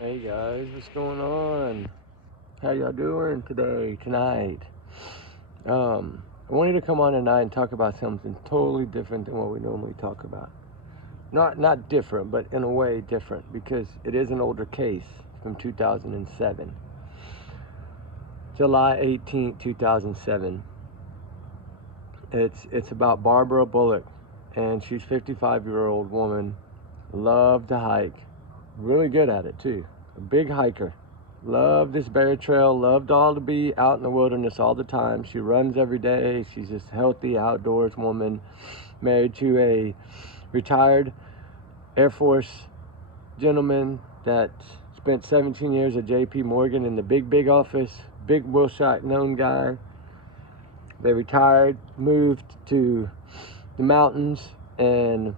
Hey guys, what's going on? How y'all doing tonight? I wanted to come on tonight and talk about something totally different than what we normally talk about. Not different, but in a way different because it is an older case from 2007. July 18th, 2007. It's about Barbara Bolick, and she's a 55-year-old woman, loved to hike, really good at it too. A big hiker. Loved this bear trail, loved all to be out in the wilderness all the time. She runs every day. She's this healthy outdoors woman, married to a retired Air Force gentleman that spent 17 years at JP Morgan in the big office, big bullshot known guy. They retired, moved to the mountains, and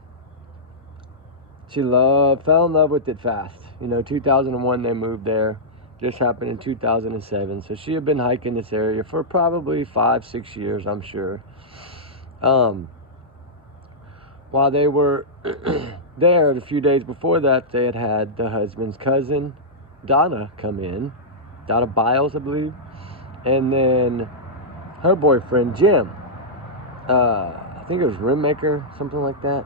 she fell in love with it fast. 2001 they moved there. This happened in 2007. So she had been hiking this area for probably 5-6 years, I'm sure. While they were there, a few days before that, they had the husband's cousin, Donna, come in. Donna Biles, I believe. And then her boyfriend, Jim. I think it was Rimmaker, something like that.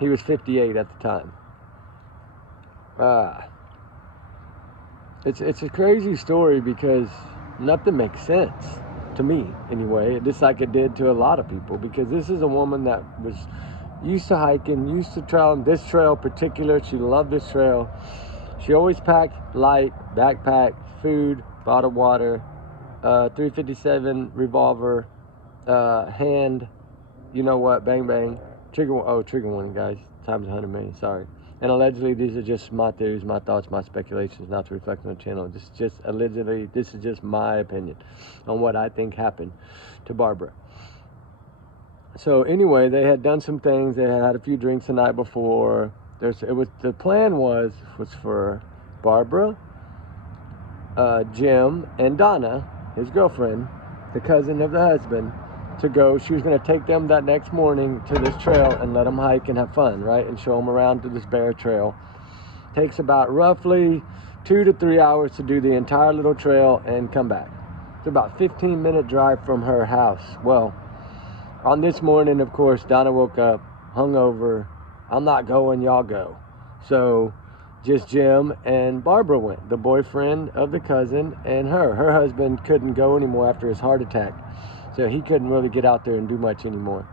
He was 58 at the time. It's a crazy story because nothing makes sense to me anyway, just like it did to a lot of people, because this is a woman that was used to hiking, used to trailing. This trail in particular, she loved this trail. She always packed light, backpack, food, bottled water, 357 revolver, hand, bang bang, trigger warning, guys, times 100 million, sorry. And allegedly, these are just my theories, my thoughts, my speculations, not to reflect on the channel. This is just my opinion on what I think happened to Barbara. So anyway, they had done some things. They had had a few drinks the night before. The plan was for Barbara, Jim, and Donna, his girlfriend, the cousin of the husband, to go. She was going to take them that next morning to this trail and let them hike and have fun, right? And show them around to this bear trail. Takes about roughly 2 to 3 hours to do the entire little trail and come back. It's about 15-minute drive from her house. Well, on this morning, of course, Donna woke up hungover. I'm not going, y'all go. So just Jim and Barbara went, the boyfriend of the cousin and her. Her husband couldn't go anymore after his heart attack. So he couldn't really get out there and do much anymore.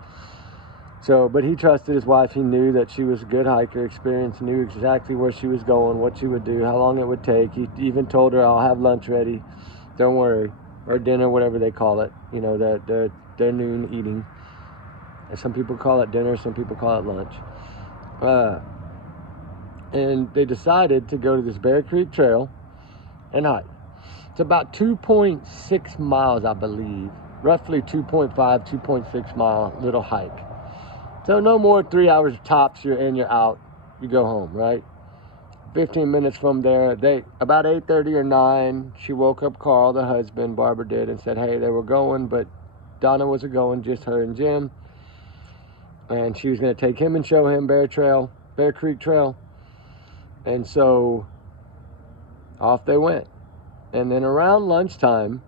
But he trusted his wife. He knew that she was a good hiker, experienced, knew exactly where she was going, what she would do, how long it would take. He even told her, I'll have lunch ready. Don't worry. Or dinner, whatever they call it. Their noon eating. And some people call it dinner, some people call it lunch. And they decided to go to this Bear Creek Trail and hike. It's about 2.6 miles, I believe. Roughly 2.5, 2.6 mile little hike. So no more 3 hours tops, you're in, you're out, you go home, right? 15 minutes from there, about 8:30 or 9, she woke up Carl, the husband, Barbara did, and said, hey, they were going, but Donna wasn't going, just her and Jim. And she was going to take him and show him Bear Creek Trail. And so off they went. And then around lunchtime,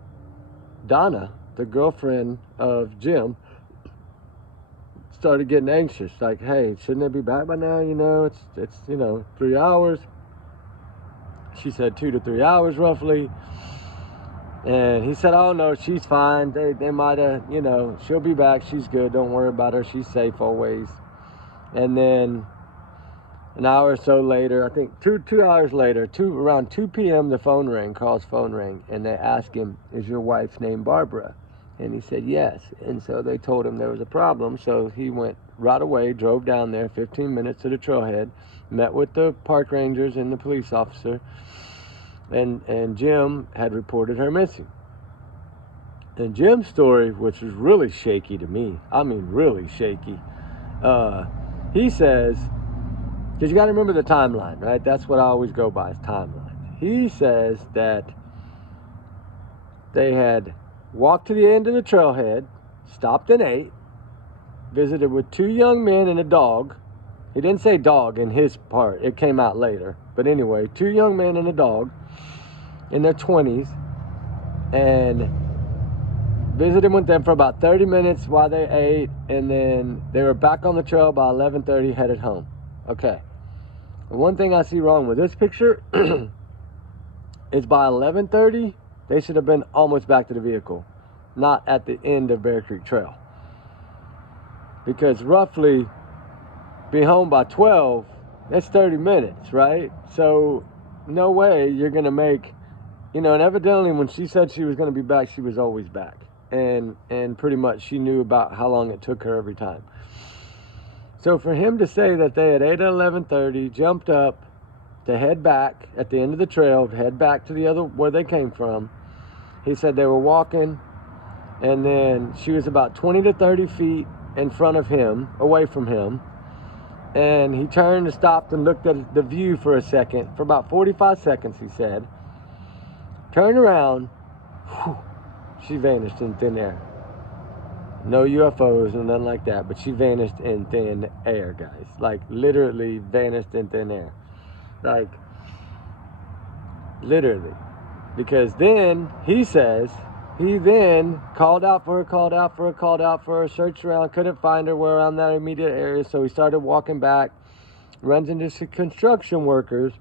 Donna, the girlfriend of Jim, started getting anxious. Like, hey, shouldn't they be back by now? It's 3 hours. She said 2 to 3 hours roughly. And he said, oh no, she's fine. They might have, she'll be back. She's good. Don't worry about her. She's safe always. And then an hour or so later, I think 2 hours later, around 2 p.m., the phone rang, Carl's phone rang, and they asked him, is your wife's name Barbara? And he said, yes. And so they told him there was a problem. So he went right away, drove down there, 15 minutes to the trailhead, met with the park rangers and the police officer. And Jim had reported her missing. And Jim's story, which was really shaky to me, I mean really shaky, he says, because you got to remember the timeline, right? That's what I always go by, is timeline. He says that they had walked to the end of the trailhead, stopped and ate, visited with 2 young men and a dog, He didn't say dog in his part. It came out later. But anyway, 2 young men and a dog in their 20s, and visited with them for about 30 minutes while they ate, and then they were back on the trail by 11:30, headed home. Okay. One thing I see wrong with this picture is by 11:30, they should have been almost back to the vehicle, not at the end of Bear Creek Trail. Because roughly, be home by 12, that's 30 minutes, right? So no way you're going to make, and evidently when she said she was going to be back, she was always back. And pretty much she knew about how long it took her every time. So for him to say that they had ate at 11:30, jumped up to head back at the end of the trail, head back to the other where they came from. He said they were walking, and then she was about 20 to 30 feet in front of him, away from him. And he turned and stopped and looked at the view for a second, for about 45 seconds, he said. Turned around, whew, she vanished in thin air. No UFOs or nothing like that, but she vanished in thin air, guys. Like, literally vanished in thin air. Like, literally. Because then, he says, he then called out for her, searched around, couldn't find her, we're around that immediate area, so he started walking back, runs into some construction workers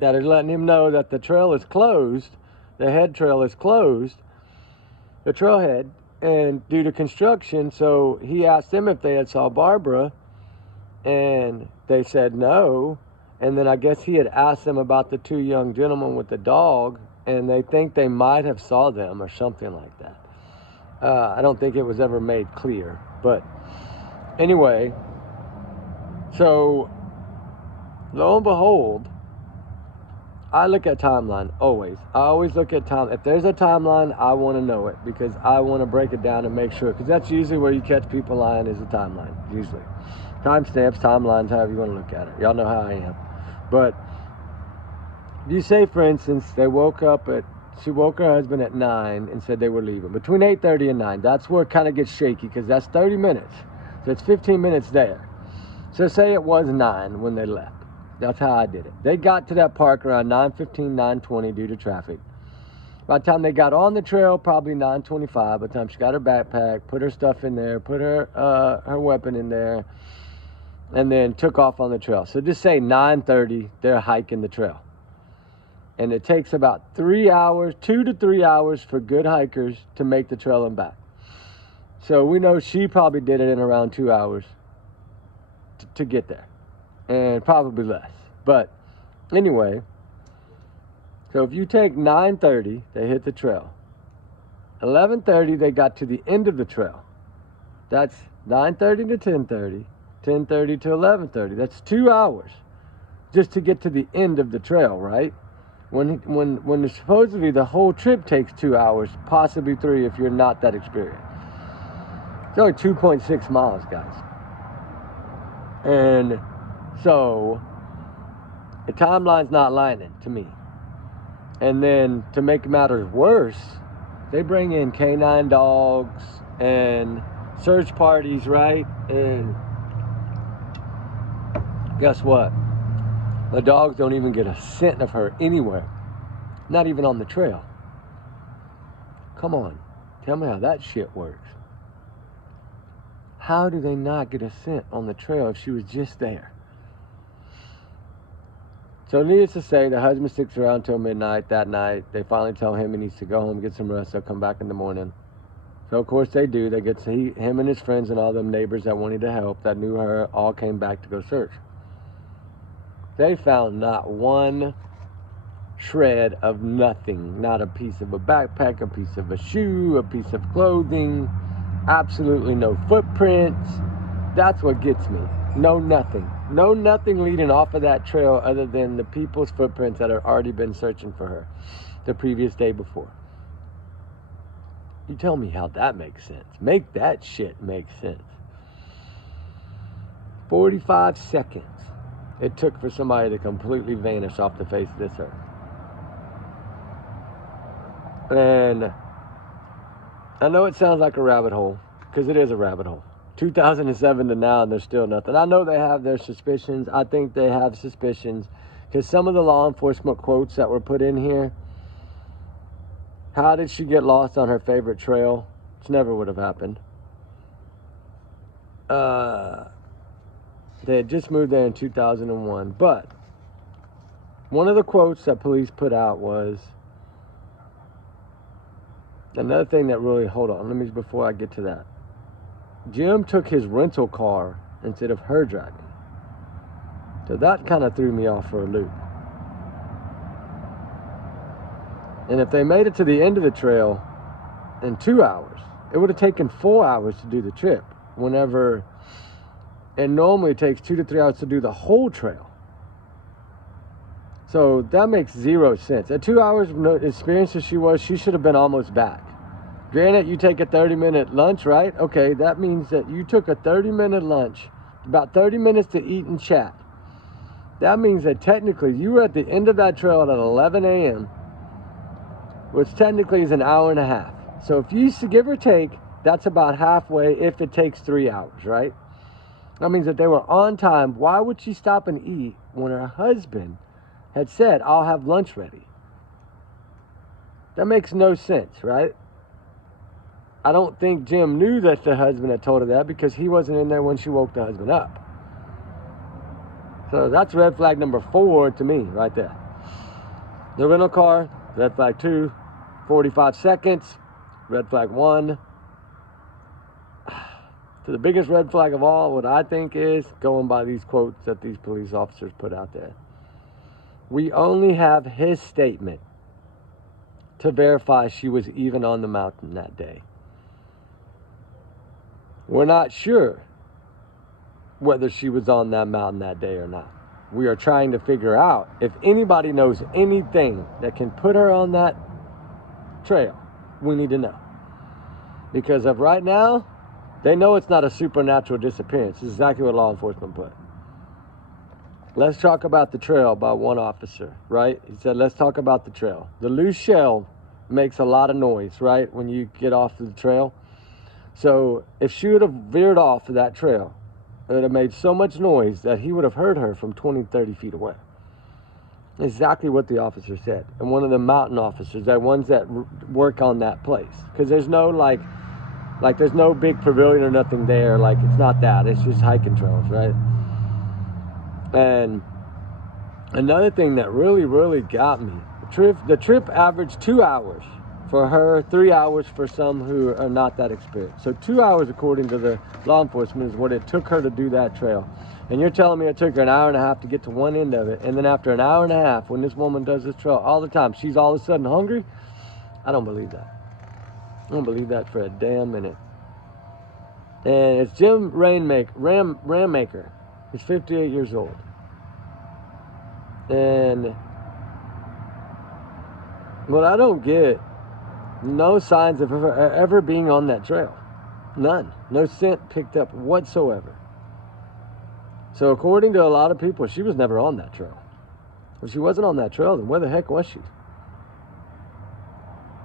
that are letting him know that the trail is closed, the head trail is closed, the trailhead, and due to construction. So he asked them if they had saw Barbara, and they said no. And then I guess he had asked them about the 2 young gentlemen with the dog, and they think they might have saw them or something like that. I don't think it was ever made clear, but anyway, so lo and behold, I look at timeline always. I always look at time. If there's a timeline, I want to know it, because I want to break it down and make sure, because that's usually where you catch people lying, is a timeline, usually. Timestamps, timelines, however you want to look at it. Y'all know how I am. But you say, for instance, she woke her husband at 9 and said they were leaving. Between 8:30 and 9, that's where it kind of gets shaky, because that's 30 minutes. So it's 15 minutes there. So say it was 9 when they left. That's how I did it. They got to that park around 9:15, 9:20 due to traffic. By the time they got on the trail, probably 9:25. By the time she got her backpack, put her stuff in there, put her weapon in there, and then took off on the trail. So just say 9:30, they're hiking the trail. And it takes about 3 hours, 2 to 3 hours for good hikers to make the trail and back. So we know she probably did it in around 2 hours to get there. And probably less. But anyway, so if you take 9:30, they hit the trail. 11:30, they got to the end of the trail. That's 9:30 to 10:30, 10:30 to 11:30. That's 2 hours just to get to the end of the trail, right? When supposedly the whole trip takes 2 hours, possibly 3 if you're not that experienced. It's only 2.6 miles, guys. And so the timeline's not lining to me. And then to make matters worse, they bring in canine dogs and search parties, right? And guess what? The dogs don't even get a scent of her anywhere. Not even on the trail. Come on. Tell me how that shit works. How do they not get a scent on the trail if she was just there? So needless to say, the husband sticks around till midnight that night. They finally tell him he needs to go home, get some rest. They'll come back in the morning. So of course they do. They get to him and his friends and all them neighbors that wanted to help, that knew her, all came back to go search. They found not one shred of nothing. Not a piece of a backpack, a piece of a shoe, a piece of clothing. Absolutely no footprints. That's what gets me. No nothing. No nothing leading off of that trail other than the people's footprints that had already been searching for her the previous day before. You tell me how that makes sense. Make that shit make sense. 45 seconds it took for somebody to completely vanish off the face of this earth. And I know it sounds like a rabbit hole, because it is a rabbit hole. 2007 to now, and there's still nothing. I know they have their suspicions. I think they have suspicions because some of the law enforcement quotes that were put in here, how did she get lost on her favorite trail? It never would have happened. They had just moved there in 2001. But one of the quotes that police put out was, another thing that really, hold on, before I get to that. Jim took his rental car instead of her driving. So that kind of threw me off for a loop. And if they made it to the end of the trail in 2 hours, it would have taken 4 hours to do the trip. Whenever it normally takes 2 to 3 hours to do the whole trail. So that makes zero sense. At 2 hours of experience as she was, she should have been almost back. Granted, you take a 30-minute lunch, right? Okay, that means that you took a 30-minute lunch, about 30 minutes to eat and chat. That means that technically you were at the end of that trail at 11 a.m., which technically is an hour and a half. So if you give or take, that's about halfway if it takes 3 hours, right? That means that they were on time. Why would she stop and eat when her husband had said, I'll have lunch ready? That makes no sense, right? I don't think Jim knew that the husband had told her that because he wasn't in there when she woke the husband up. So that's red flag number 4 to me right there. The rental car, red flag 2, 45 seconds, red flag 1. So the biggest red flag of all, what I think is, going by these quotes that these police officers put out there. We only have his statement to verify she was even on the mountain that day. We're not sure whether she was on that mountain that day or not. We are trying to figure out if anybody knows anything that can put her on that trail. We need to know. Because of right now, they know it's not a supernatural disappearance. This is exactly what law enforcement put. Let's talk about the trail by one officer, right? He said, let's talk about the trail. The loose shell makes a lot of noise, right, when you get off the trail. So if she would have veered off of that trail, it would have made so much noise that he would have heard her from 20, 30 feet away. Exactly what the officer said. And one of the mountain officers, they're ones that work on that place. Because there's no, like there's no big pavilion or nothing there. Like, it's not that. It's just hiking trails, right? And another thing that really, really got me, the trip averaged 2 hours for her, 3 hours for some who are not that experienced. So 2 hours, according to the law enforcement, is what it took her to do that trail. And you're telling me it took her an hour and a half to get to one end of it, and then after an hour and a half, when this woman does this trail all the time, she's all of a sudden hungry? I don't believe that. I don't believe that for a damn minute. And it's Jim Rammaker. He's 58 years old. And what I don't get, no signs of her ever being on that trail. None. No scent picked up whatsoever. So according to a lot of people, she was never on that trail. If she wasn't on that trail, then where the heck was she?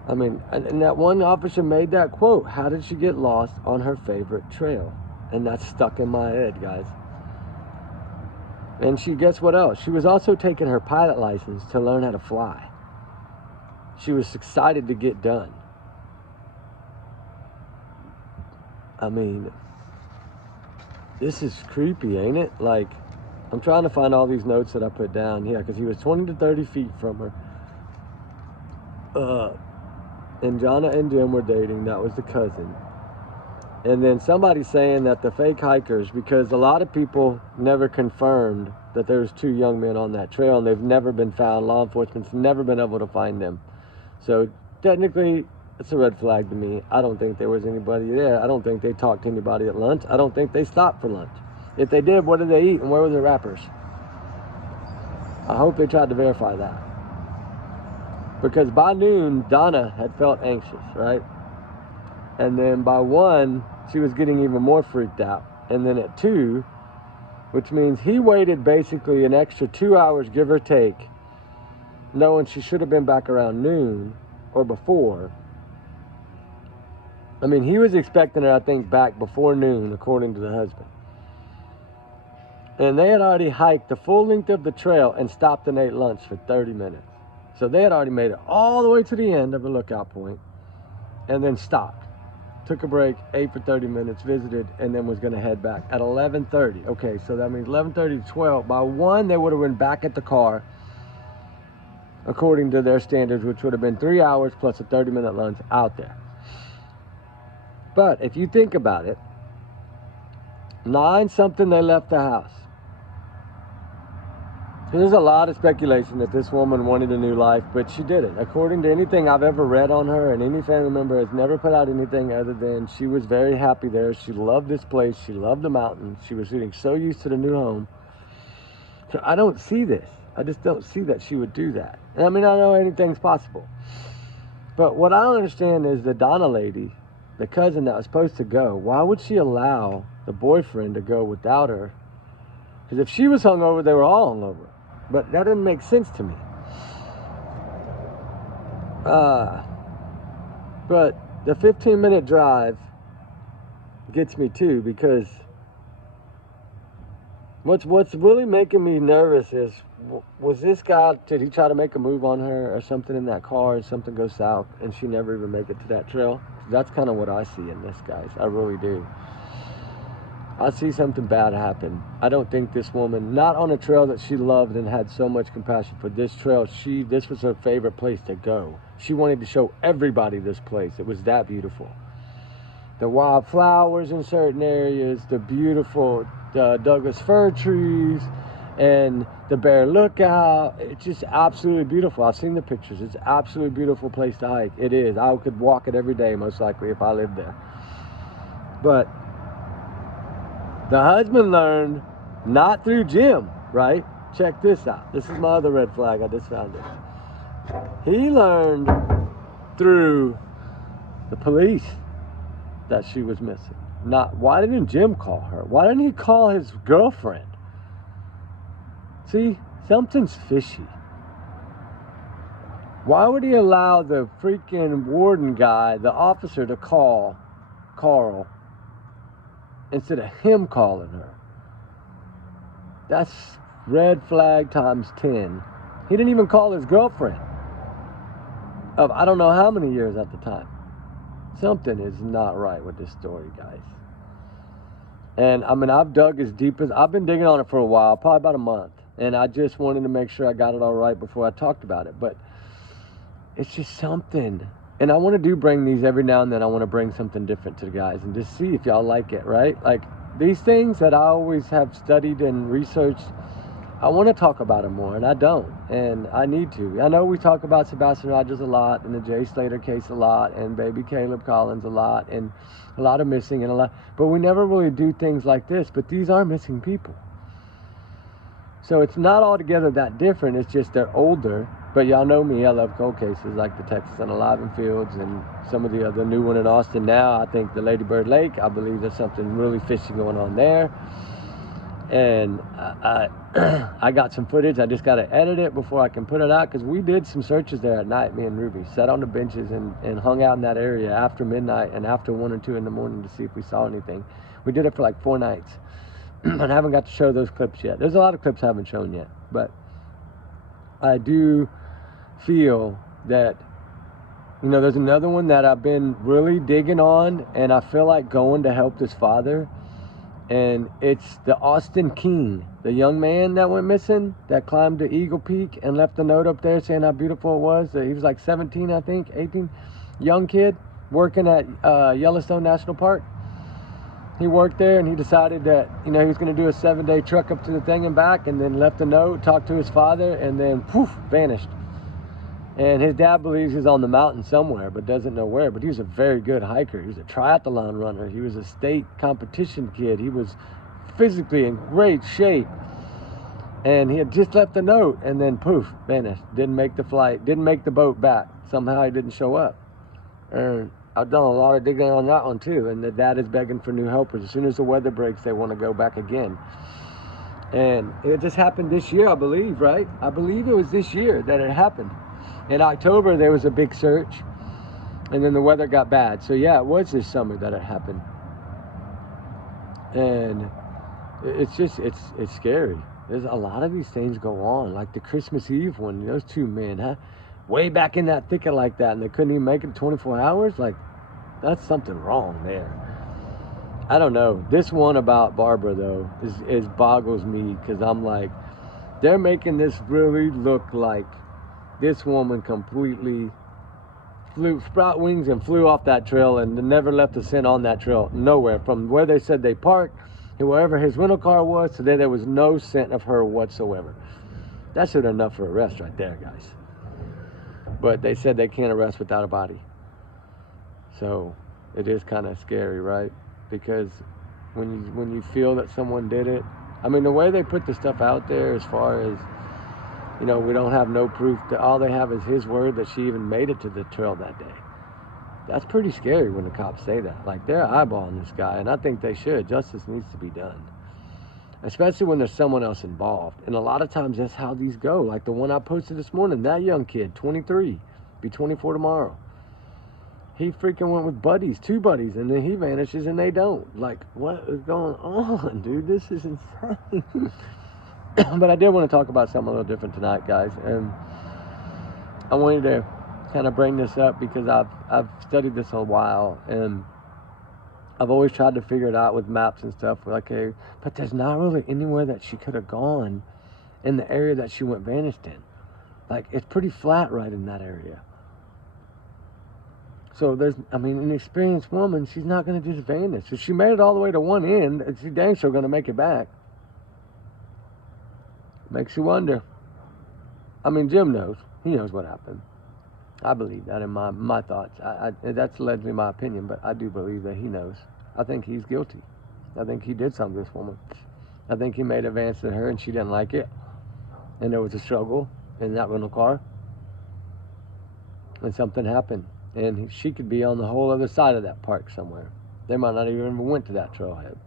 I mean, and that one officer made that quote, how did she get lost on her favorite trail? And that's stuck in my head, guys. And guess what else? She was also taking her pilot license to learn how to fly. She was excited to get done. I mean, this is creepy, ain't it? Like, I'm trying to find all these notes that I put down here, because he was 20 to 30 feet from her. And Jonna and Jim were dating. That was the cousin. And then somebody saying that the fake hikers, because a lot of people never confirmed that there was 2 young men on that trail, and they've never been found. Law enforcement's never been able to find them. So technically, it's a red flag to me. I don't think there was anybody there. I don't think they talked to anybody at lunch. I don't think they stopped for lunch. If they did, what did they eat and where were their wrappers? I hope they tried to verify that. Because by noon, Donna had felt anxious, right? And then by 1, she was getting even more freaked out. And then at 2, which means he waited basically an extra 2 hours, give or take, knowing she should have been back around noon or before. I mean, he was expecting her, I think, back before noon, according to the husband. And they had already hiked the full length of the trail and stopped and ate lunch for 30 minutes. So they had already made it all the way to the end of the lookout point and then stopped. Took a break, ate for 30 minutes, visited, and then was going to head back at 11:30. Okay, so that means 11:30 to 12. By 1, they would have been back at the car, according to their standards, which would have been 3 hours plus a 30-minute lunch out there. But if you think about it, 9-something they left the house. There's a lot of speculation that this woman wanted a new life, but she didn't. According to anything I've ever read on her, and any family member has never put out anything other than she was very happy there. She loved this place. She loved the mountains. She was getting so used to the new home. So I don't see this. I just don't see that she would do that. And I mean, I know anything's possible. But what I don't understand is the Donna lady, the cousin that was supposed to go, why would she allow the boyfriend to go without her? Because if she was hungover, they were all hungover. But that didn't make sense to me. But the 15-minute drive gets me too, because what's really making me nervous is, was this guy, did he try to make a move on her or something in that car and something goes south and she never even make it to that trail? That's kind of what I see in this, guys. I really do. I see something bad happen. I don't think this woman, not on a trail that she loved and had so much compassion for, this trail, this was her favorite place to go. She wanted to show everybody this place. It was that beautiful. The wild flowers in certain areas, the beautiful Douglas fir trees, and the Bear Lookout. It's just absolutely beautiful. I've seen the pictures. It's an absolutely beautiful place to hike. It is. I could walk it every day, most likely, if I lived there. But the husband learned not through Jim, right? Check this out. This is my other red flag. I just found it. He learned through the police that she was missing. Why didn't Jim call her? Why didn't he call his girlfriend? See, something's fishy. Why would he allow the freaking warden guy, the officer, to call Carl instead of him calling her? That's red flag times 10. He didn't even call his girlfriend of I don't know how many years at the time. Something is not right with this story, guys. And I mean, I've dug as deep as, I've been digging on it for a while, probably about a month. And I just wanted to make sure I got it all right before I talked about it. But it's just something. And I want to bring these every now and then. I want to bring something different to the guys and just see if y'all like it, right? Like these things that I always have studied and researched, I want to talk about them more, and I don't. And I need to. I know we talk about Sebastian Rogers a lot, and the Jay Slater case a lot, and baby Caleb Collins a lot, and a lot of missing and a lot. But we never really do things like this. But these are missing people. So it's not altogether that different. It's just they're older. But y'all know me, I love cold cases like the Texas Unalive and Fields and some of the other new one in Austin now. I think the Lady Bird Lake, I believe there's something really fishy going on there. And I got some footage. I just got to edit it before I can put it out, because we did some searches there at night, me and Ruby. Sat on the benches and hung out in that area after midnight and after 1 or 2 in the morning to see if we saw anything. We did it for like 4 nights. And I haven't got to show those clips yet. There's a lot of clips I haven't shown yet. But I do feel that, you know, there's another one that I've been really digging on, and I feel like going to help this father. And it's the Austin King, the young man that went missing, that climbed to Eagle Peak and left a note up there saying how beautiful it was. He was like 17, I think, 18, young kid working at Yellowstone National Park. He worked there, and he decided that, you know, he was going to do a 7-day truck up to the thing and back, and then left a note, talked to his father, and then poof, vanished. And his dad believes he's on the mountain somewhere, but doesn't know where. But he was a very good hiker. He was a triathlon runner. He was a state competition kid. He was physically in great shape. And he had just left a note, and then poof, vanished. Didn't make the flight, didn't make the boat back. Somehow he didn't show up. And I've done a lot of digging on that one too. And the dad is begging for new helpers. As soon as the weather breaks, they want to go back again. And it just happened this year, I believe, right? I believe it was this year that it happened. In October, there was a big search. And then the weather got bad. So yeah, it was this summer that it happened. And it's just, it's scary. There's a lot of these things go on. Like the Christmas Eve one, those two men, way back in that thicket like that, and they couldn't even make it 24 hours. Like, that's something wrong there. I don't know. This one about Barbara, though, is boggles me, because I'm like, they're making this really look like this woman completely sprout wings and flew off that trail and never left a scent on that trail, nowhere. From where they said they parked, and wherever his rental car was, today there was no scent of her whatsoever. That's enough for arrest right there, guys. But they said they can't arrest without a body. So it is kind of scary, right? Because when you feel that someone did it, I mean, the way they put the stuff out there, as far as, you know, we don't have no proof. All they have is his word that she even made it to the trail that day. That's pretty scary when the cops say that. Like, they're eyeballing this guy, and I think they should. Justice needs to be done, especially when there's someone else involved. And a lot of times that's how these go. Like the one I posted this morning, that young kid, 23, be 24 tomorrow. He freaking went with buddies, 2 buddies, and then he vanishes and they don't. Like, what is going on, dude? This is insane. But I did want to talk about something a little different tonight, guys. And I wanted to kind of bring this up because I've studied this a while, and I've always tried to figure it out with maps and stuff. Like, okay, but there's not really anywhere that she could have gone in the area that she went vanished in. Like, it's pretty flat right in that area. So there's, I mean, an experienced woman, she's not going to just vanish. If she made it all the way to one end, she's dang sure going to make it back. Makes you wonder. I mean, Jim knows. He knows what happened. I believe that in my thoughts. That's allegedly my opinion, but I do believe that he knows. I think he's guilty. I think he did something to this woman. I think he made advances to her and she didn't like it. And there was a struggle in that rental car. And something happened. And she could be on the whole other side of that park somewhere. They might not even went to that trailhead.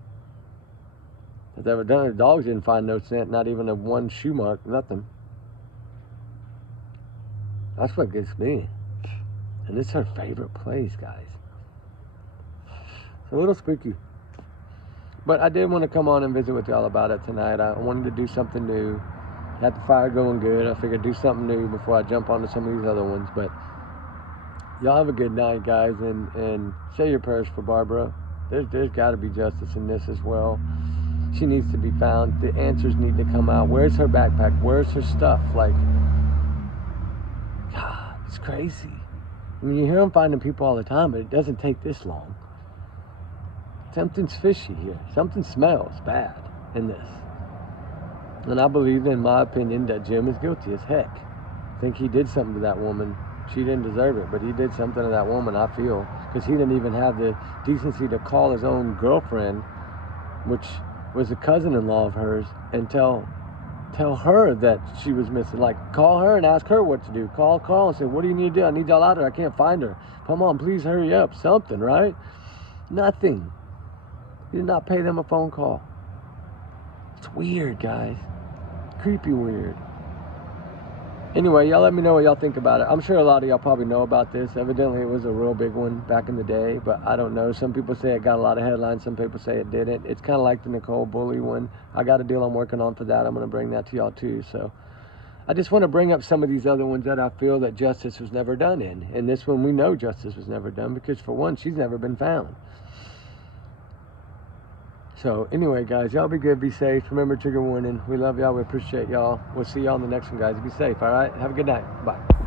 If they were done, the dogs didn't find no scent, not even a one shoe mark, nothing. That's what gets me. And it's her favorite place, guys. It's a little spooky. But I did want to come on and visit with y'all about it tonight. I wanted to do something new. Had the fire going good. I figured do something new before I jump onto some of these other ones. But y'all have a good night, guys, and say your prayers for Barbara. There's got to be justice in this as well. She needs to be found. The answers need to come out. Where's her backpack? Where's her stuff? Like, God, it's crazy. I mean, you hear them finding people all the time, but it doesn't take this long. Something's fishy here. Something smells bad in this. And I believe, in my opinion, that Jim is guilty as heck. I think he did something to that woman. She didn't deserve it, but he did something to that woman, I feel. Because he didn't even have the decency to call his own girlfriend, which was a cousin-in-law of hers, and tell her that she was missing. Like, call her and ask her what to do. Call and say, what do you need to do? I need y'all out there. I can't find her. Come on, please hurry up. Something, right? Nothing. He did not pay them a phone call. It's weird, guys. Creepy weird. Anyway, y'all let me know what y'all think about it. I'm sure a lot of y'all probably know about this. Evidently, it was a real big one back in the day, but I don't know. Some people say it got a lot of headlines. Some people say it didn't. It's kind of like the Nicole Bully one. I got a deal I'm working on for that. I'm going to bring that to y'all too. So I just want to bring up some of these other ones that I feel that justice was never done in. And this one, we know justice was never done because, for one, she's never been found. So anyway, guys, y'all be good, be safe. Remember, trigger warning. We love y'all. We appreciate y'all. We'll see y'all on the next one, guys. Be safe, all right? Have a good night. Bye.